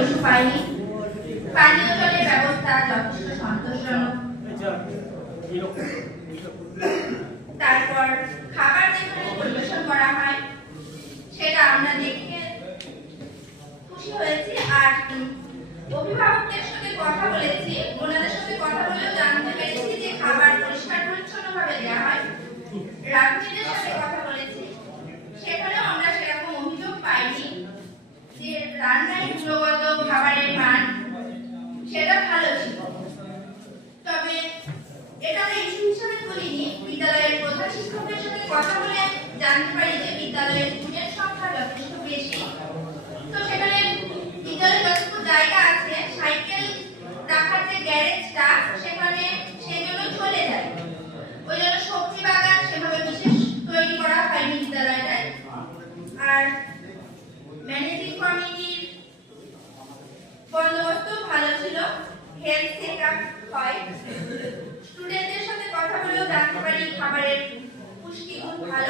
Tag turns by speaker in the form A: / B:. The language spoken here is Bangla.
A: কিছু পাইনি পানীয় জলের ব্যবস্থা যথেষ্ট সন্তোষজনক। তারপর খাবার যেখানে পরিবেশন করা হয়, সেটা আমরা দেখে খুশি হয়েছি। আর অভিভাবকদের সাথে কথা বলেছি ওনাদের সাথে কথা বলেও জানতে পেরেছি যে খাবার পরিষ্কার পরিচ্ছন্নভাবে দেওয়া হয় রাঁধুনিদের সাথে কথা বলেছি সেখানেও আমরা সেরকম অভিযোগ পাইনি যে রান্নায় গুণগত খাবারের মান সেটা ভালো ছিল তবে এটা আমরা ইস্যু হিসাবে তুলিনি বিদ্যালয়ের প্রধান শিক্ষকের সাথে কথা বলে জানতে পারি যে বিদ্যালয়ের স্টুডেন্ট সংখ্যা যথেষ্ট বেশি। তো সেখানে বিদ্যালয়ে যতটুকু জায়গা আছে, সাইকেল রাখার যে গ্যারেজটা, সেখানে সেগুলো চলে যায়। ওই জন্য সবজি বাগান সেভাবে বিশেষ তৈরি করা হয়নি বিদ্যালয়টায়। আর ম্যানেজিং কমিটির বন্দোবস্ত ভালো ছিল, হেলথ চেকআপ হয়। স্টুডেন্টদের সাথে কথা বলেও জানতে পারি খাবারের পুষ্টিগুণ ভালো আর ওই খাবার